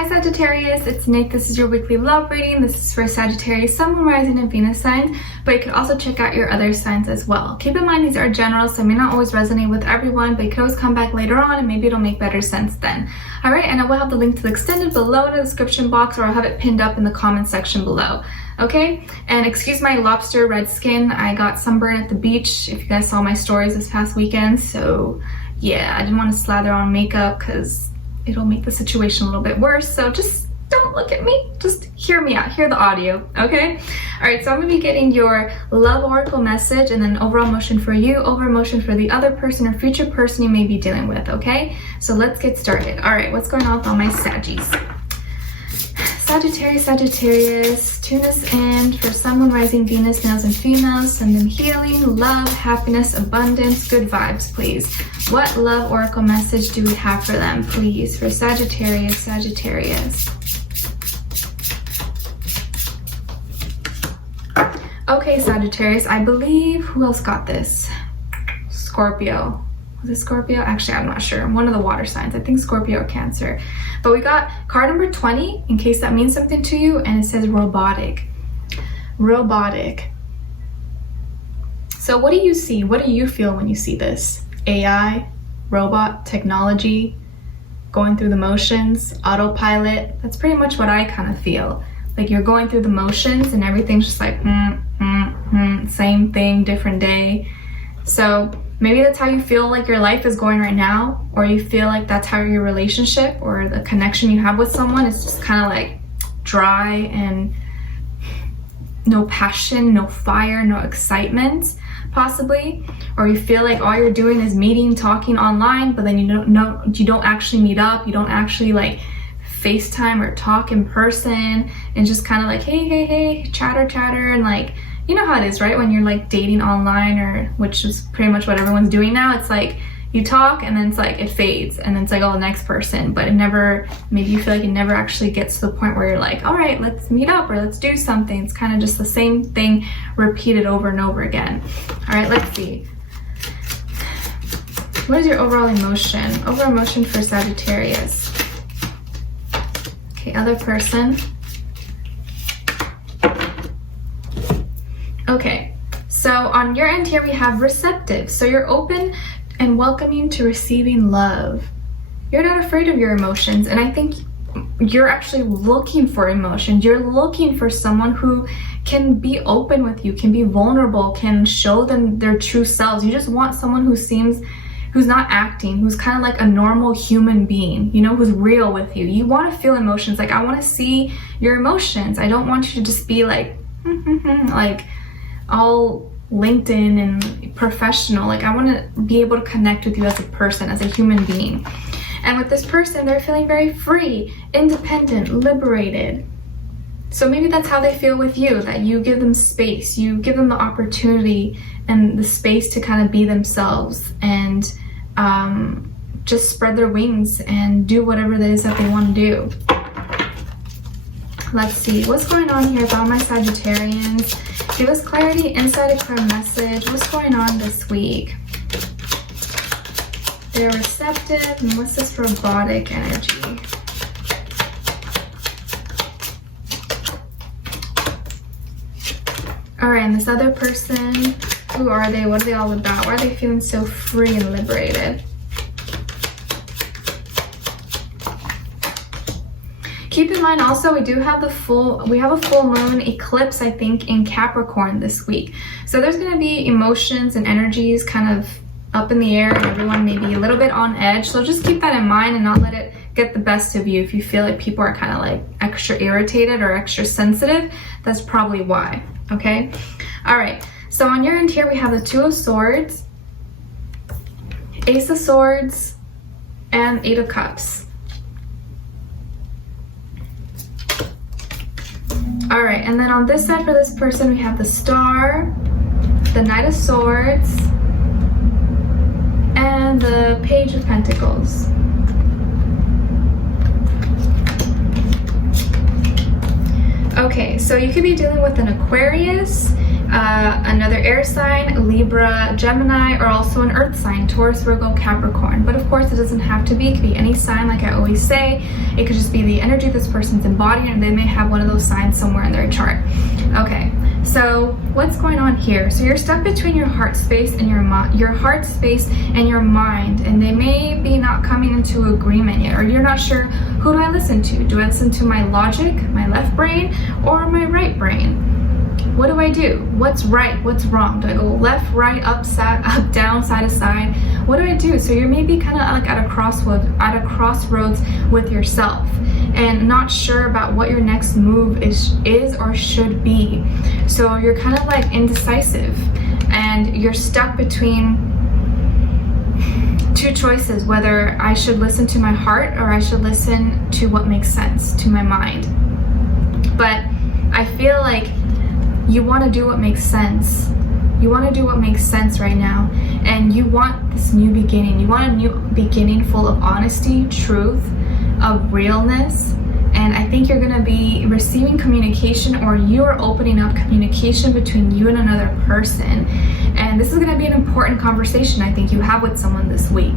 Hi Sagittarius, it's Nick. This is your weekly love reading. This is for Sagittarius, Sun, Moon, Rising, and Venus signs, but you can also check out your other signs as well. Keep in mind these are general, so it may not always resonate with everyone, but you can always come back later on and maybe it'll make better sense then. Alright, and I will have the link to the extended below in the description box, or I'll have it pinned up in the comment section below. Okay, and excuse my lobster red skin. I got sunburned at the beach, if you guys saw my stories this past weekend, so yeah, I didn't want to slather on makeup because it'll make the situation a little bit worse. So just don't look at me, just hear me out, hear the audio, okay? All right, so I'm gonna be getting your love oracle message and then overall motion for you, overall motion for the other person or future person you may be dealing with, okay? So let's get started. All right, what's going on with all my Saggies? Sagittarius, tune us in for Sun, Moon, Rising, Venus, males and females. Send them healing, love, happiness, abundance, good vibes, please. What love oracle message do we have for them, please, for Sagittarius? Okay, Sagittarius, I believe, who else got this? Scorpio. Was it Scorpio? Actually, I'm not sure. One of the water signs. I think Scorpio or Cancer. But we got card number 20, in case that means something to you, and it says robotic. Robotic. So what do you see? What do you feel when you see this? AI, robot, technology, going through the motions, autopilot. That's pretty much what I kind of feel. Like you're going through the motions and everything's just like, same thing, different day. So maybe that's how you feel like your life is going right now, or you feel like that's how your relationship or the connection you have with someone is just kind of like dry and no passion, no fire, no excitement, possibly. Or you feel like all you're doing is meeting, talking online, but then you don't actually meet up, you don't actually like FaceTime or talk in person, and just kind of like hey, chatter, and like, you know how it is, right? When you're like dating online, or which is pretty much what everyone's doing now. It's like you talk and then it's like it fades and then it's like, oh, the next person, but it never, maybe you feel like it never actually gets to the point where you're like, all right, let's meet up or let's do something. It's kind of just the same thing repeated over and over again. All right, let's see. What is your overall emotion? Overall emotion for Sagittarius. Okay, other person. Okay, so on your end here we have receptive. So you're open and welcoming to receiving love. You're not afraid of your emotions, and I think you're actually looking for emotions. You're looking for someone who can be open with you, can be vulnerable, can show them their true selves. You just want someone who's not acting, who's kind of like a normal human being, you know, who's real with you. You want to feel emotions. Like, I want to see your emotions. I don't want you to just be like, like all LinkedIn and professional. Like, I want to be able to connect with you as a person, as a human being. And with this person, they're feeling very free, independent, liberated. So maybe that's how they feel with you, that you give them space, you give them the opportunity and the space to kind of be themselves and just spread their wings and do whatever it is that they want to do. Let's see, what's going on here about my Sagittarians? Give us clarity, insight, a clear message. What's going on this week? They're receptive, and what's this robotic energy? All right, and this other person, who are they? What are they all about? Why are they feeling so free and liberated? Keep in mind also, we have a full moon eclipse, I think, in Capricorn this week. So there's going to be emotions and energies kind of up in the air, and everyone may be a little bit on edge. So just keep that in mind and not let it get the best of you. If you feel like people are kind of like extra irritated or extra sensitive, that's probably why. Okay? All right. So on your end here, we have the Two of Swords, Ace of Swords, and Eight of Cups. All right, and then on this side for this person, we have the Star, the Knight of Swords, and the Page of Pentacles. Okay, so you could be dealing with an Aquarius, another air sign, Libra, Gemini, or also an earth sign, Taurus, Virgo, Capricorn. But of course, it doesn't have to be. It could be any sign, like I always say. It could just be the energy this person's embodying, and they may have one of those signs somewhere in their chart. Okay, so what's going on here? So you're stuck between your heart space and your heart space and your mind, and they may be not coming into agreement yet, or you're not sure, who do I listen to? Do I listen to my logic, my left brain, or my right brain? What do I do? What's right? What's wrong? Do I go left, right, up, down, side to side? What do I do? So you're maybe kind of like at a crossroads with yourself, and not sure about what your next move is or should be. So you're kind of like indecisive, and you're stuck between two choices, whether I should listen to my heart or I should listen to what makes sense to my mind. But I feel like you want to do what makes sense. You want to do what makes sense right now, and you want this new beginning. You want a new beginning full of honesty, truth, of realness. And I think you're going to be receiving communication, or you are opening up communication between you and another person. And this is going to be an important conversation I think you have with someone this week,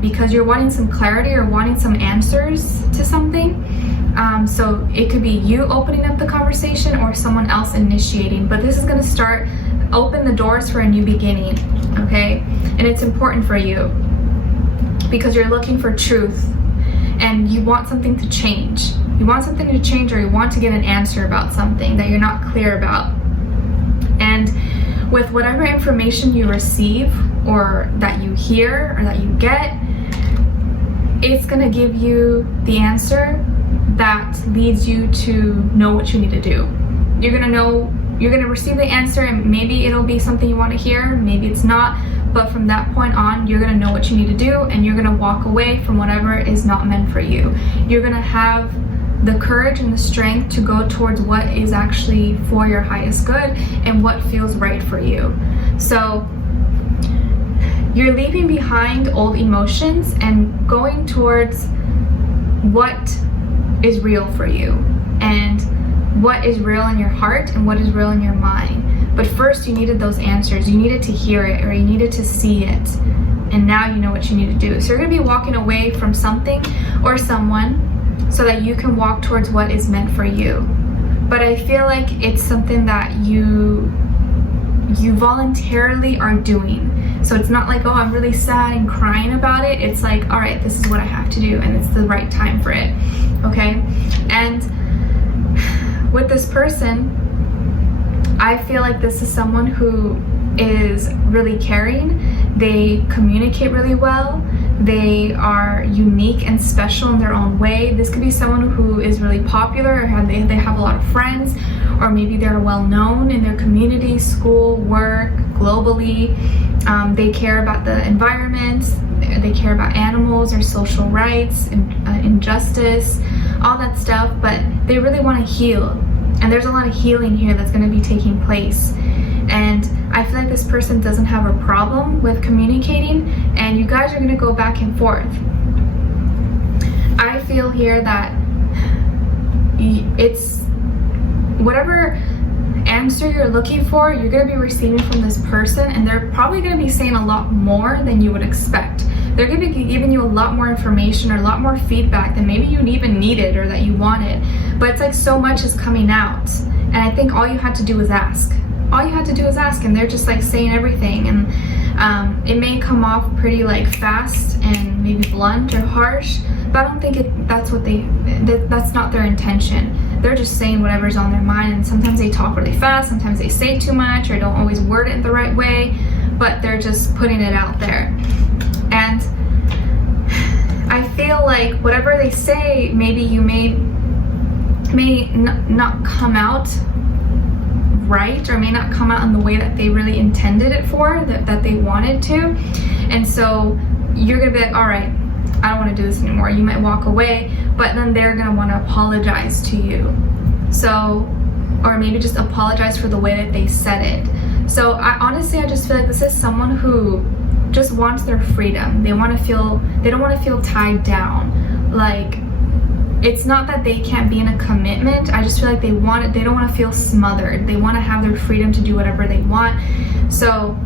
because you're wanting some clarity or wanting some answers to something. So it could be you opening up the conversation or someone else initiating, but this is going to open the doors for a new beginning, okay? And it's important for you because you're looking for truth, and you want something to change. You want something to change, or you want to get an answer about something that you're not clear about. And with whatever information you receive, or that you hear, or that you get, it's going to give you the answer that leads you to know what you need to do. You're going to receive the answer, and maybe it'll be something you want to hear, maybe it's not, but from that point on, you're going to know what you need to do, and you're going to walk away from whatever is not meant for you. You're going to have the courage and the strength to go towards what is actually for your highest good and what feels right for you. So you're leaving behind old emotions and going towards what is real for you, and what is real in your heart and what is real in your mind. But first, you needed those answers. You needed to hear it, or you needed to see it, and now you know what you need to do. So you're going to be walking away from something or someone so that you can walk towards what is meant for you. But I feel like it's something that you voluntarily are doing. So it's not like, oh, I'm really sad and crying about it. It's like, all right, this is what I have to do, and it's the right time for it, okay? And with this person, I feel like this is someone who is really caring. They communicate really well. They are unique and special in their own way. This could be someone who is really popular, or they have a lot of friends, or maybe they're well known in their community, school, work, globally. They care about the environment. They care about animals or social rights, injustice, all that stuff, but they really want to heal. And there's a lot of healing here that's going to be taking place. And I feel like this person doesn't have a problem with communicating, and you guys are going to go back and forth. I feel here that it's whatever answer you're looking for, you're going to be receiving from this person, and they're probably going to be saying a lot more than you would expect. They're going to be giving you a lot more information or a lot more feedback than maybe you even needed or that you wanted. But it's like so much is coming out, and I think all you had to do was ask. All you had to do was ask, and they're just like saying everything, and it may come off pretty like fast and maybe blunt or harsh, but I don't think that's not their intention. They're just saying whatever's on their mind, and sometimes they talk really fast, sometimes they say too much or don't always word it the right way, but they're just putting it out there. And I feel like whatever they say, maybe you may not come out right, or may not come out in the way that they really intended it for, that they wanted to. And so you're gonna be like, all right, I don't want to do this anymore. You might walk away, but then they're gonna want to apologize to you. So, or maybe just apologize for the way that they said it. So I just feel like this is someone who just wants their freedom. They don't want to feel tied down. Like, it's not that they can't be in a commitment. I just feel like they don't want to feel smothered. They want to have their freedom to do whatever they want. So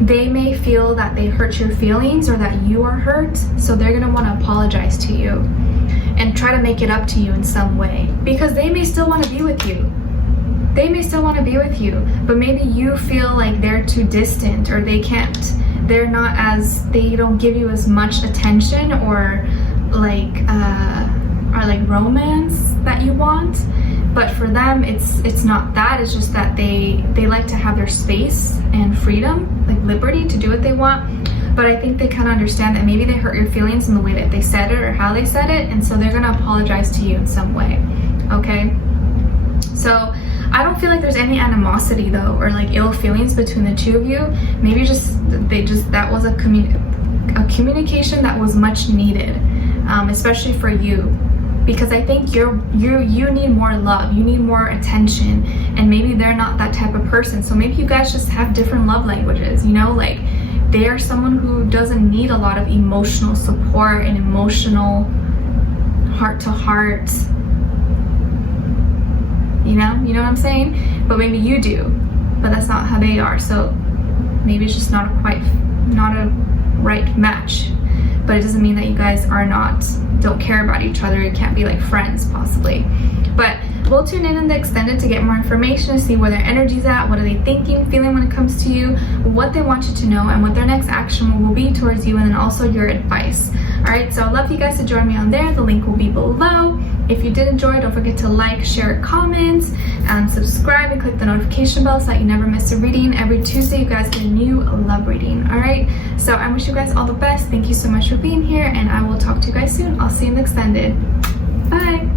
they may feel that they hurt your feelings or that you are hurt. So they're going to want to apologize to you and try to make it up to you in some way, because they may still want to be with you. They may still want to be with you, but maybe you feel like they're too distant, or they don't give you as much attention or like romance that you want. But for them, it's not that. It's just that they like to have their space and freedom, like liberty to do what they want. But I think they kind of understand that maybe they hurt your feelings in the way that they said it or how they said it, and so they're gonna apologize to you in some way. Okay, so I don't feel like there's any animosity though, or like ill feelings between the two of you. Maybe that was a communication that was much needed, especially for you, because I think you need more love, you need more attention, and maybe they're not that type of person. So maybe you guys just have different love languages, you know, like they are someone who doesn't need a lot of emotional support and emotional heart to heart. You know what I'm saying? But maybe you do, but that's not how they are. So maybe it's just not a right match. But it doesn't mean that you guys don't care about each other. You can't be like friends possibly. But we'll tune in the extended to get more information, to see where their energy's at, what are they thinking, feeling when it comes to you, what they want you to know, and what their next action will be towards you, and then also your advice. All right, so I'd love you guys to join me on there. The link will be below. If you did enjoy, don't forget to like, share, comment, subscribe, and click the notification bell so that you never miss a reading. Every Tuesday, you guys get a new love reading. All right, so I wish you guys all the best. Thank you so much for being here, and I will talk to you guys soon. I'll see you in the extended. Bye.